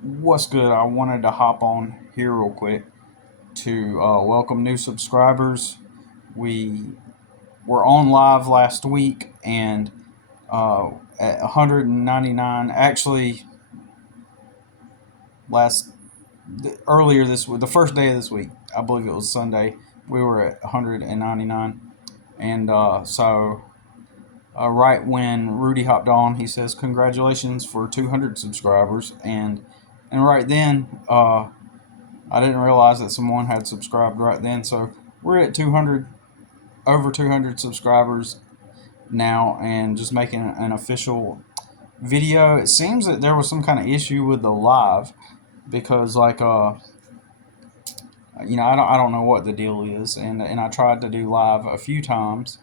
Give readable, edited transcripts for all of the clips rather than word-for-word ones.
What's good? I wanted to hop on here real quick to welcome new subscribers. We were on live last week and at 199. Actually, last earlier this week, the first day of this week, I believe it was Sunday. We were at 199, and right when Rudy hopped on, he says, "Congratulations for 200 subscribers," and right then. I didn't realize that someone had subscribed right then. So we're at 200, over 200 subscribers now, and just making an official video. It seems that there was some kind of issue with the live because, I don't know what the deal is, and I tried to do live a few times,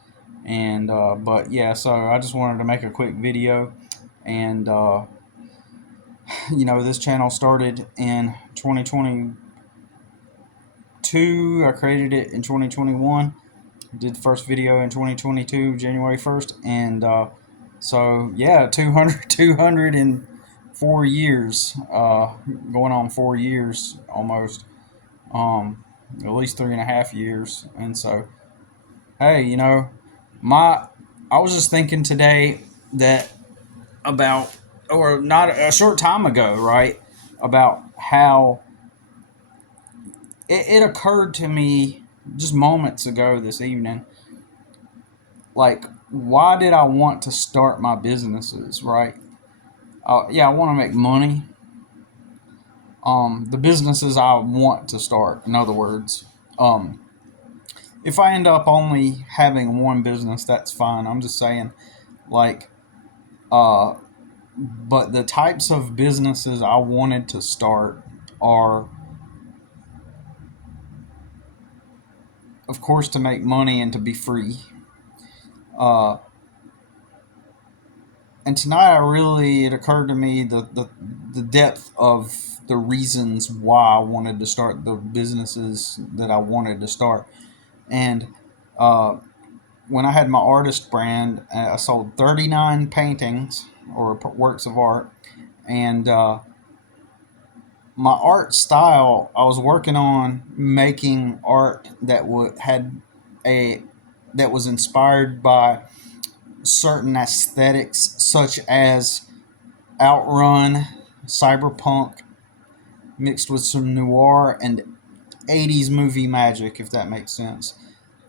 and but yeah, so I just wanted to make a quick video, and this channel started in 2022. I created it in 2021. Did the first video in 2022, January 1st, and so yeah, 200 in 4 years, going on 4 years almost, at least 3.5 years, and so hey, my I was just thinking today that about, or not a short time ago, right, about how it occurred to me just moments ago this evening, like, why did I want to start my businesses, right? Yeah, I want to make money. The businesses I want to start, in other words, um, if I end up only having one business, that's fine. I'm just saying, like, uh, but the types of businesses I wanted to start are, of course, to make money and to be free. Uh, and tonight, it occurred to me the depth of the reasons why I wanted to start the businesses that I wanted to start. And uh, when I had my artist brand, I sold 39 paintings or works of art. And my art style, I was working on making art that a that was inspired by certain aesthetics, such as Outrun, cyberpunk, mixed with some noir and 80s movie magic, if that makes sense.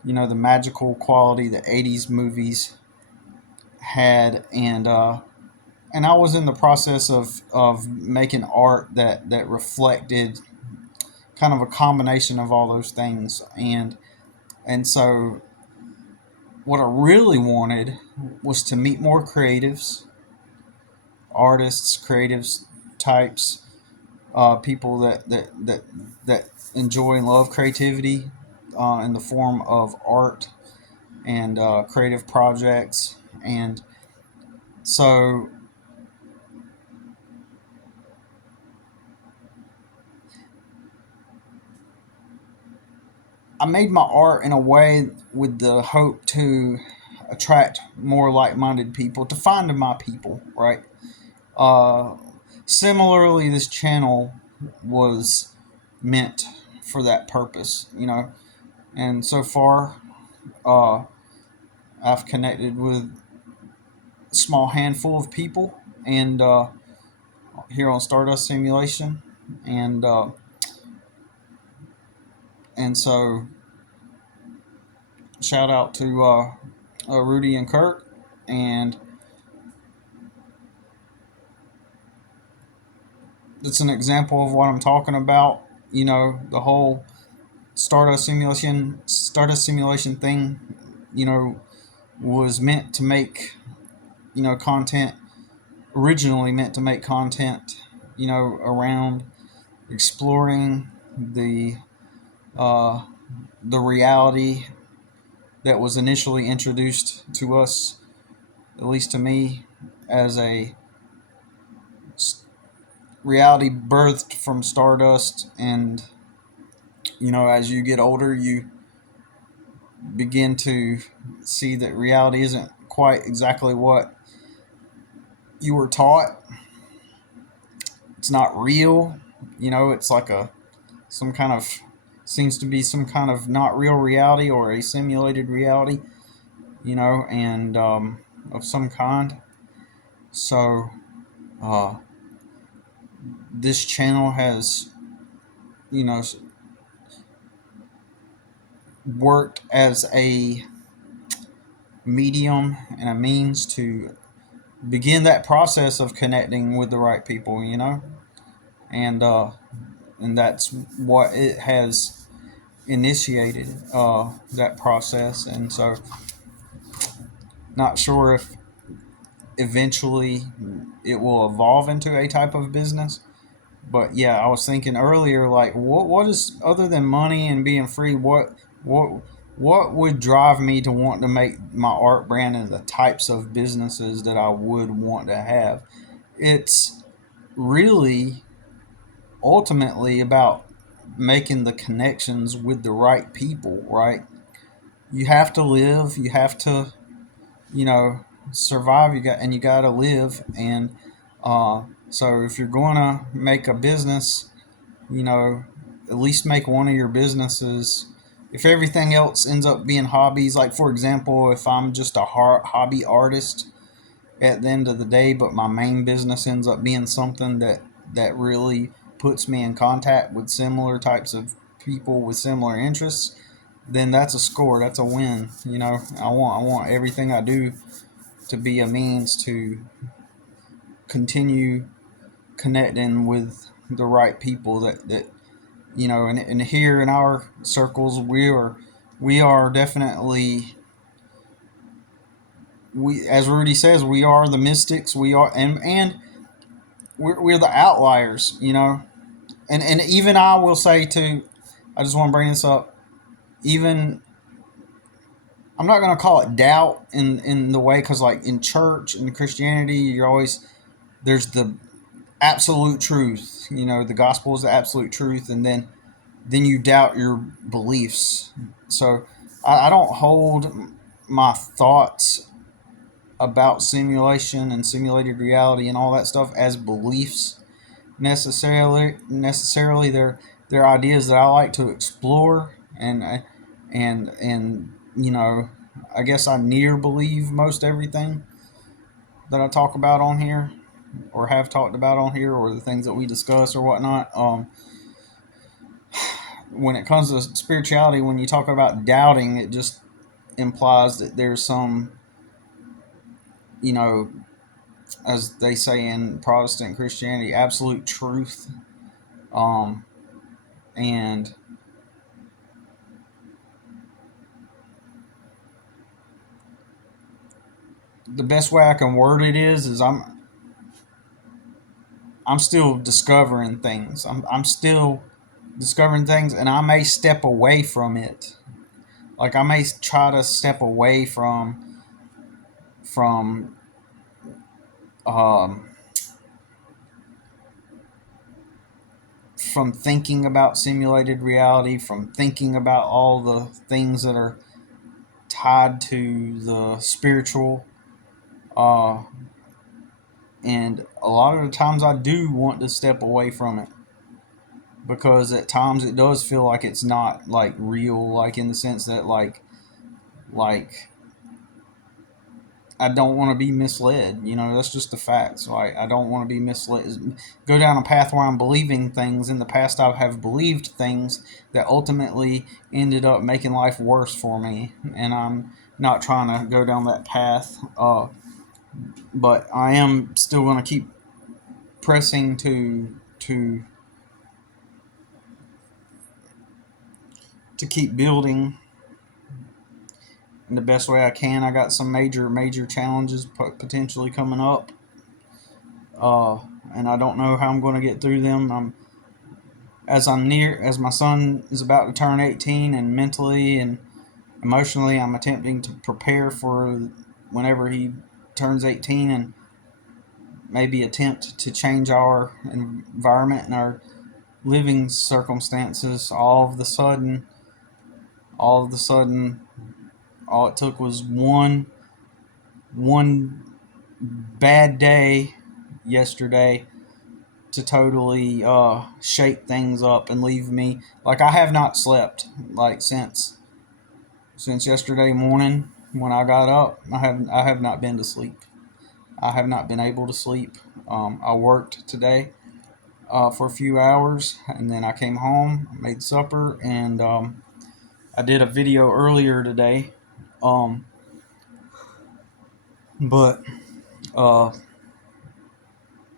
The magical quality the 80s movies had, and I was in the process of making art that reflected kind of a combination of all those things, and so what I really wanted was to meet more creatives, artists, creatives types, people that enjoy and love creativity in the form of art and creative projects. And so I made my art in a way with the hope to attract more like-minded people, to find my people, right? Uh, Similarly, this channel was meant for that purpose, and so far, uh, I've connected with a small handful of people, and here on Stardust Simulation, and uh, and so shout out to Rudy and Kirk, and it's an example of what I'm talking about. The whole Stardust Simulation thing. Was meant to make content, originally meant to make content, around exploring uh, the reality that was initially introduced to us, at least to me, as a reality birthed from Stardust. And as you get older, you begin to see that reality isn't quite exactly what you were taught. it's not real. It's like a some kind of seems to be some kind of not real reality or a simulated reality, and of some kind. So uh, this channel has, you know, worked as a medium and a means to begin that process of connecting with the right people, and that's what it has initiated, that process. And so, not sure if eventually it will evolve into a type of business. But yeah, I was thinking earlier, like, what is, other than money and being free, what what would drive me to want to make my art brand and the types of businesses that I would want to have? It's really ultimately about making the connections with the right people, right? You have to live, you have to, you know, survive, you got to live. And so if you're going to make a business, you know, at least make one of your businesses. If everything else ends up being hobbies, like for example, if I'm just a hobby artist at the end of the day, but my main business ends up being something that really puts me in contact with similar types of people with similar interests, then that's a score. That's a win. I want everything I do to be a means to continue connecting with the right people that and here in our circles, we are definitely, we, as Rudy says, we are the mystics. We are, and we're the outliers, and even I will say too, I just want to bring this up. Even, I'm not going to call it doubt in the way, because like in church and Christianity, you're always, there's the absolute truth. The gospel is the absolute truth, and then you doubt your beliefs. So I don't hold my thoughts about simulation and simulated reality and all that stuff as beliefs necessarily. They're ideas that I like to explore, and I guess I near believe most everything that I talk about on here, or have talked about on here, or the things that we discuss or whatnot. When it comes to spirituality, when you talk about doubting, it just implies that there's some, you know, as they say in Protestant Christianity, absolute truth. Um, and the best way I can word it is I'm still discovering things. I'm still discovering things, and I may step away from it. Like I may try to step away from um, from thinking about simulated reality, from thinking about all the things that are tied to the spiritual. Uh, and a lot of the times I do want to step away from it, because at times it does feel like it's not like real, like in the sense that like I don't want to be misled. That's just the facts. Like I don't want to be misled. Go down a path where I'm believing things. In the past, I have believed things that ultimately ended up making life worse for me, and I'm not trying to go down that path. But I am still going to keep pressing to keep building in the best way I can. I got some major challenges potentially coming up, uh, and I don't know how I'm going to get through them. As my son is about to turn 18, and mentally and emotionally, I'm attempting to prepare for whenever he turns 18, and maybe attempt to change our environment and our living circumstances. All of the sudden, all it took was one bad day yesterday to totally shake things up and leave me like I have not slept like since yesterday morning when I got up. I have not been to sleep. I have not been able to sleep. I worked today for a few hours, and then I came home, made supper, and I did a video earlier today. Um, but uh,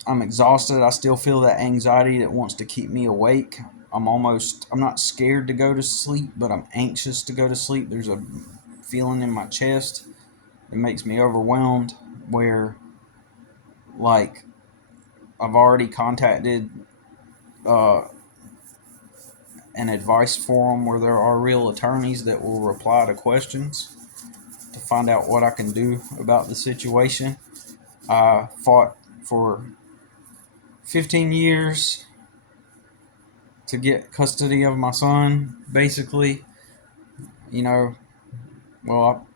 I'm exhausted. I still feel that anxiety that wants to keep me awake. I'm not scared to go to sleep, but I'm anxious to go to sleep. There's a feeling in my chest that makes me overwhelmed where, like, I've already contacted uh, an advice forum where there are real attorneys that will reply to questions to find out what I can do about the situation. I fought for 15 years to get custody of my son, basically. You know, well,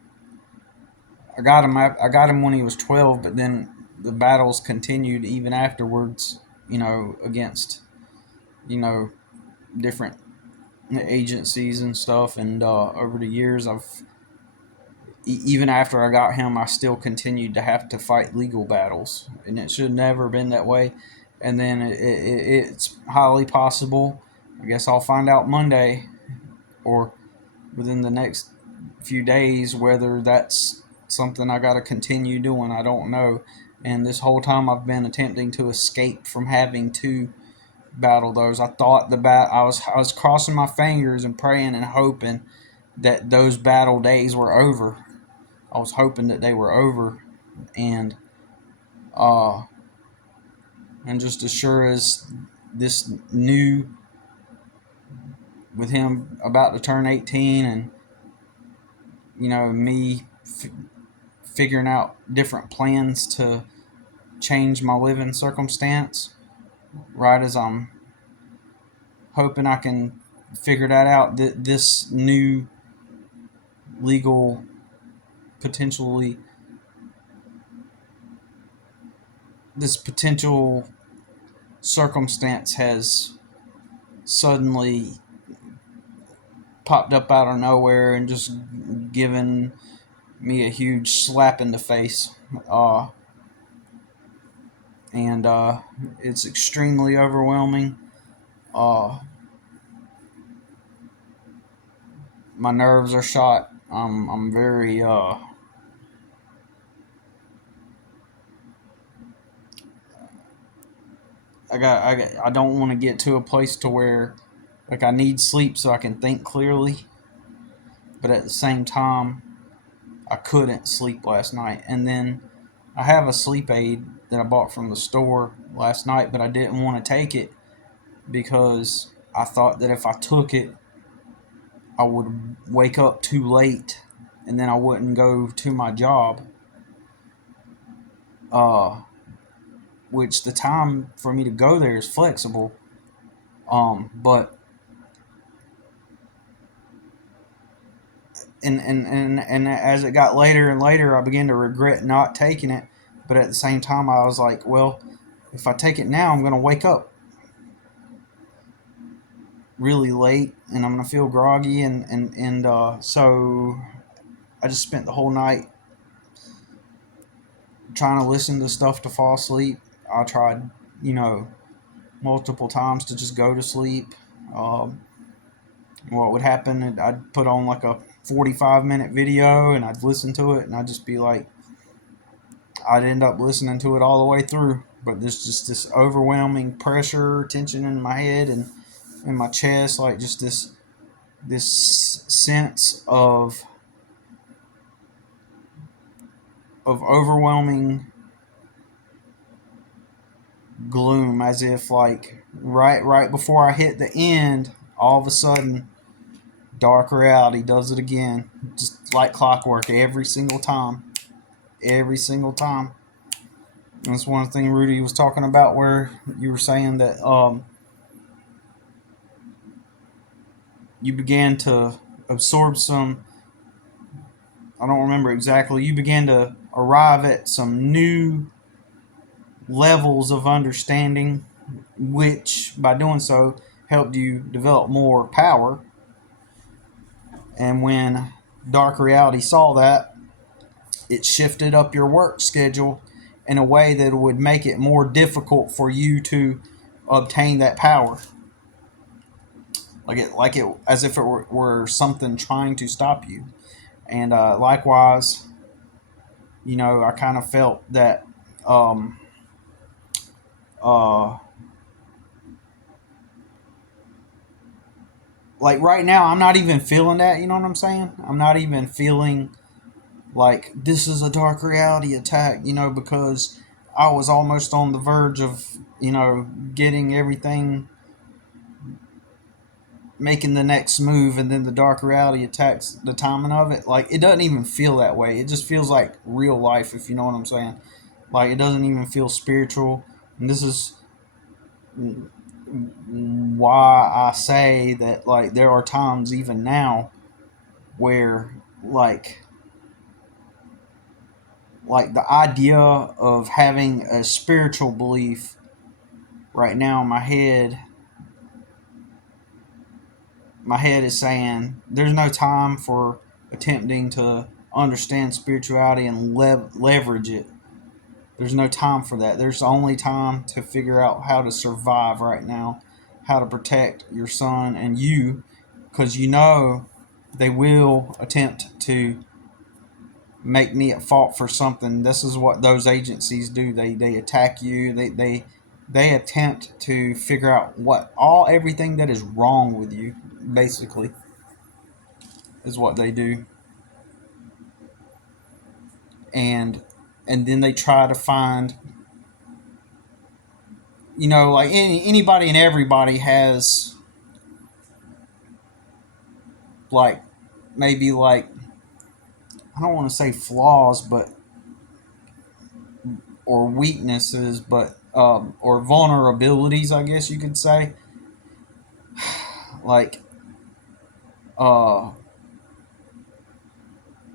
I got him when he was 12, but then the battles continued even afterwards. Against you know different agencies and stuff, and over the years, even after I got him, I still continued to have to fight legal battles, and it should never been that way. And then it's highly possible. I guess I'll find out Monday or within the next few days whether that's something I got to continue doing. I don't know. And this whole time I've been attempting to escape from having to battle those. I thought I was crossing my fingers and praying and hoping that those battle days were over. I was hoping that they were over, and uh, and just as sure as this new, with him about to turn 18, and me figuring out different plans to change my living circumstance, right as I'm hoping I can figure that out, this new legal, potentially, this potential circumstance has suddenly popped up out of nowhere and just given me a huge slap in the face. Uh, and It's extremely overwhelming. Uh, my nerves are shot. I'm very I don't want to get to a place to where, like, I need sleep so I can think clearly, but at the same time I couldn't sleep last night. And then I have a sleep aid that I bought from the store last night, but I didn't want to take it because I thought that if I took it, I would wake up too late and then I wouldn't go to my job. Uh, which the time for me to go there is flexible. But and as it got later and later, I began to regret not taking it. But at the same time, I was like, well, if I take it now, I'm going to wake up really late and I'm going to feel groggy. So I just spent the whole night trying to listen to stuff to fall asleep. I tried, multiple times to just go to sleep. Um, what would happen? I'd put on like a 45-minute video and I'd listen to it and I'd just be like, I'd end up listening to it all the way through. But there's just this overwhelming pressure, tension in my head and in my chest, like just this sense of overwhelming gloom, as if like right before I hit the end, all of a sudden dark reality does it again, just like clockwork every single time. And that's one thing Rudy was talking about, where you were saying that you began to absorb some. I don't remember exactly. You began to arrive at some new levels of understanding which by doing so helped you develop more power. And when Dark Reality saw that, it shifted up your work schedule in a way that would make it more difficult for you to obtain that power. Like it, as if it were something trying to stop you. And likewise, I kind of felt that um, uh, like right now, I'm not even feeling that. You know what I'm saying? I'm not even feeling like this is a dark reality attack. Because I was almost on the verge of getting everything, making the next move, and then the dark reality attacks the timing of it. Like, it doesn't even feel that way. It just feels like real life, if you know what I'm saying. Like, it doesn't even feel spiritual. And this is why I say that, like, there are times even now where like the idea of having a spiritual belief right now in my head is saying there's no time for attempting to understand spirituality and leverage it. There's no time for that. There's only time to figure out how to survive right now, how to protect your son and you, because they will attempt to make me at fault for something. This is what those agencies do. They attack you. They attempt to figure out everything that is wrong with you, basically, is what they do. And then they try to find, like anybody and everybody has, like, maybe, like, I don't want to say flaws, but or weaknesses, but or vulnerabilities, I guess you could say. Like, uh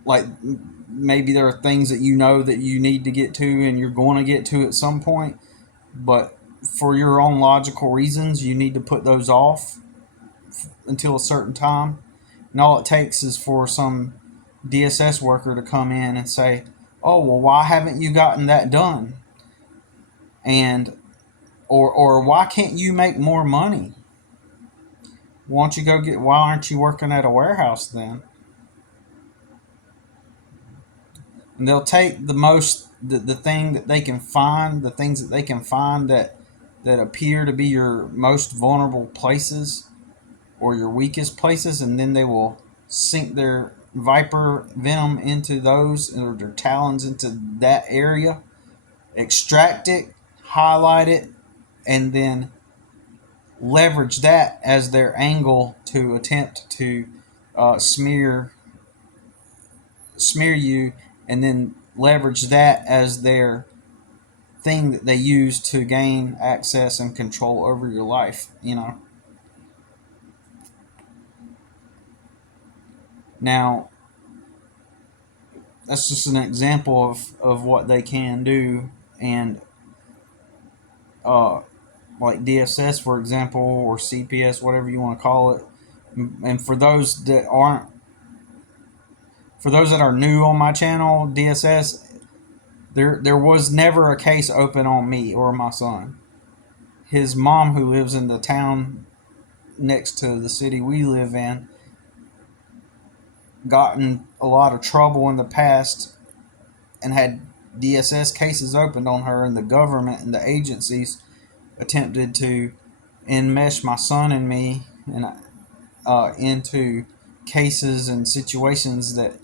like maybe there are things that that you need to get to and you're going to get to at some point, but for your own logical reasons you need to put those off until a certain time. And all it takes is for some DSS worker to come in and say, "Oh, well, why haven't you gotten that done?" And or why can't you make more money? Why aren't you working at a warehouse then? And they'll take the thing that they can find, the things that they can find that appear to be your most vulnerable places or your weakest places, and then they will sink their viper venom into those, or their talons into that area, extract it, highlight it, and then leverage that as their angle to attempt to smear you, and then leverage that as their thing that they use to gain access and control over your life. Now, that's just an example of what they can do. And uh, like DSS, for example, or CPS, whatever you want to call it. And for those that are new on my channel, DSS, there was never a case open on me or my son. His mom, who lives in the town next to the city we live in, got in a lot of trouble in the past and had DSS cases opened on her, and the government and the agencies attempted to enmesh my son and me and into cases and situations that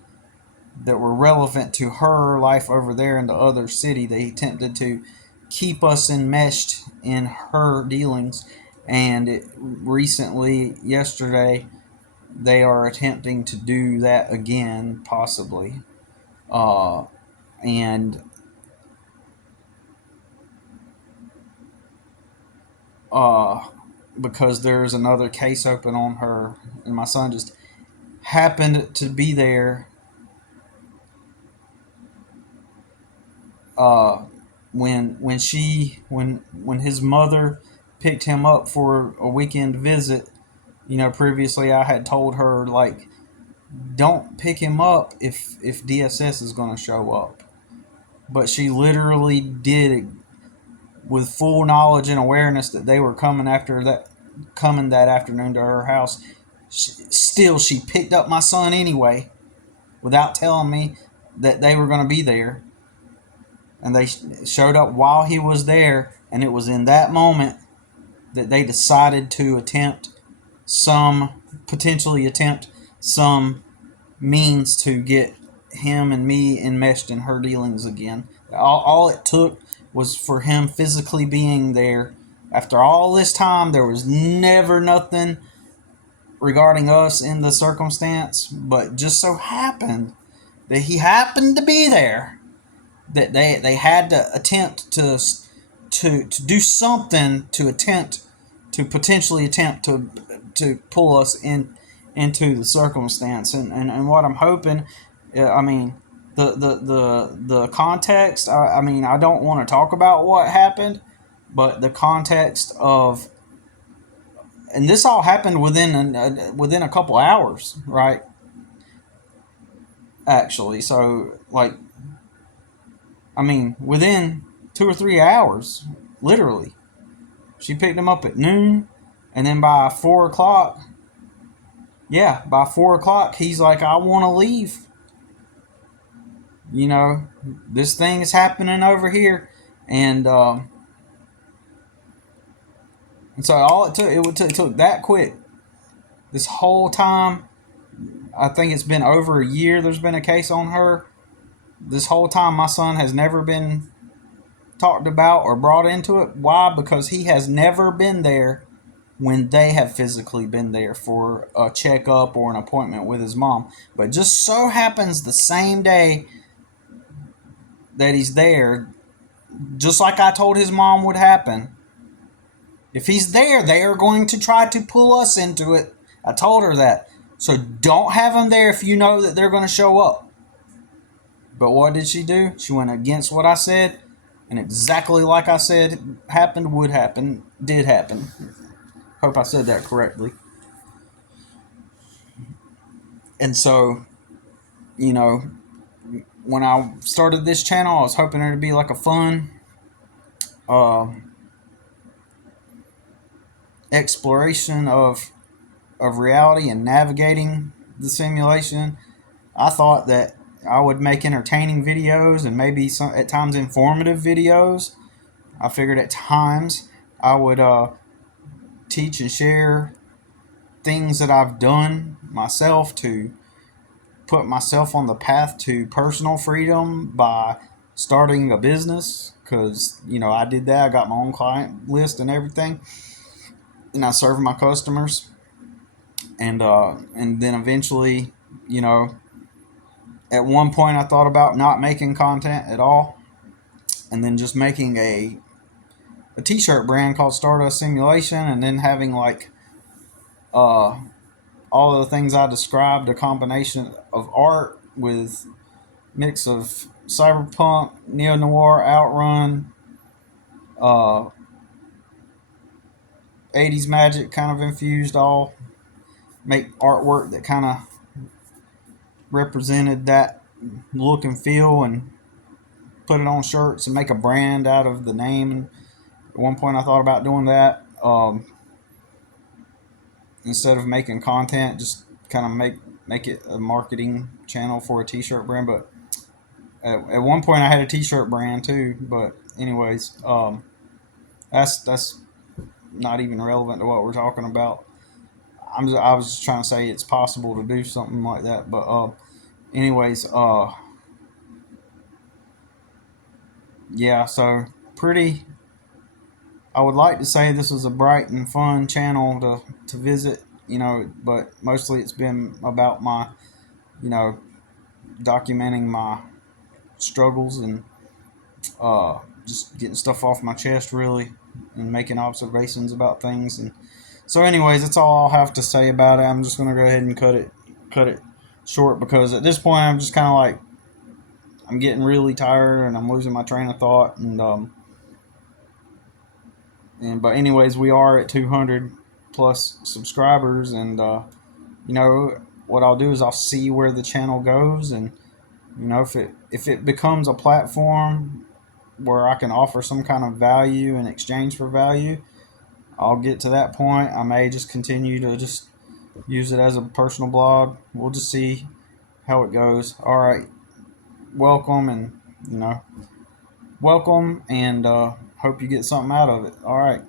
were relevant to her life over there in the other city. They attempted to keep us enmeshed in her dealings, and recently, yesterday, they are attempting to do that again, possibly. Uh, and uh, because there's another case open on her, and my son just happened to be there uh, when his mother picked him up for a weekend visit. Previously I had told her, like, don't pick him up if DSS is going to show up. But she literally did it with full knowledge and awareness that they were coming that afternoon to her house. She picked up my son anyway, without telling me that they were going to be there. And they showed up while he was there, and it was in that moment that they decided to potentially attempt some means to get him and me enmeshed in her dealings again. All it took was for him physically being there. After all this time, there was never nothing regarding us in the circumstance, but just so happened that he happened to be there, that they had to attempt to do something to potentially attempt to pull us into the circumstance. And what I'm hoping, I mean, the context, I mean, I don't want to talk about what happened, but the context of, and this all happened within a couple hours, right? Actually, so, like, I mean, within 2 or 3 hours, literally. She picked him up at noon, and then by 4 o'clock, he's like, I want to leave. This thing is happening over here. And so all it took that quick. This whole time, I think it's been over a year there's been a case on her. This whole time, my son has never been talked about or brought into it. Why? Because he has never been there when they have physically been there for a checkup or an appointment with his mom. But just so happens the same day that he's there, just like I told his mom would happen, if he's there, they are going to try to pull us into it. I told her that. So don't have him there if you know that they're going to show up. But what did she do? She went against what I said, and exactly like I said did happen. Hope I said that correctly. And so, when I started this channel, I was hoping it would be like a fun exploration of reality and navigating the simulation. I thought that I would make entertaining videos and maybe at times informative videos. I figured at times I would teach and share things that I've done myself to put myself on the path to personal freedom by starting a business, because I did that. I got my own client list and everything, and I serve my customers, and then eventually, at one point I thought about not making content at all, and then just making a t-shirt brand called Stardust Simulation, and then having like all of the things I described, a combination of art with mix of cyberpunk, neo-noir, outrun, 80s magic kind of infused, all make artwork that kind of represented that look and feel, and put it on shirts and make a brand out of the name. And at one point I thought about doing that. Instead of making content, just kind of make it a marketing channel for a t-shirt brand. But at one point I had a t-shirt brand too. But anyways, that's not even relevant to what we're talking about. I was just trying to say it's possible to do something like that. But anyways, yeah, so pretty, I would like to say this was a bright and fun channel to visit, but mostly it's been about my, documenting my struggles and just getting stuff off my chest, really, and making observations about things. And so anyways, that's all I'll have to say about it. I'm just going to go ahead and cut it short, because at this point I'm just kind of like, I'm getting really tired and I'm losing my train of thought, and And but anyways, we are at 200 plus subscribers, and you know what I'll do is I'll see where the channel goes, and you know if it becomes a platform where I can offer some kind of value in exchange for value, I'll get to that point. I may just continue to just use it as a personal blog. We'll just see how it goes. All right, welcome, and you know welcome, and hope you get something out of it. All right.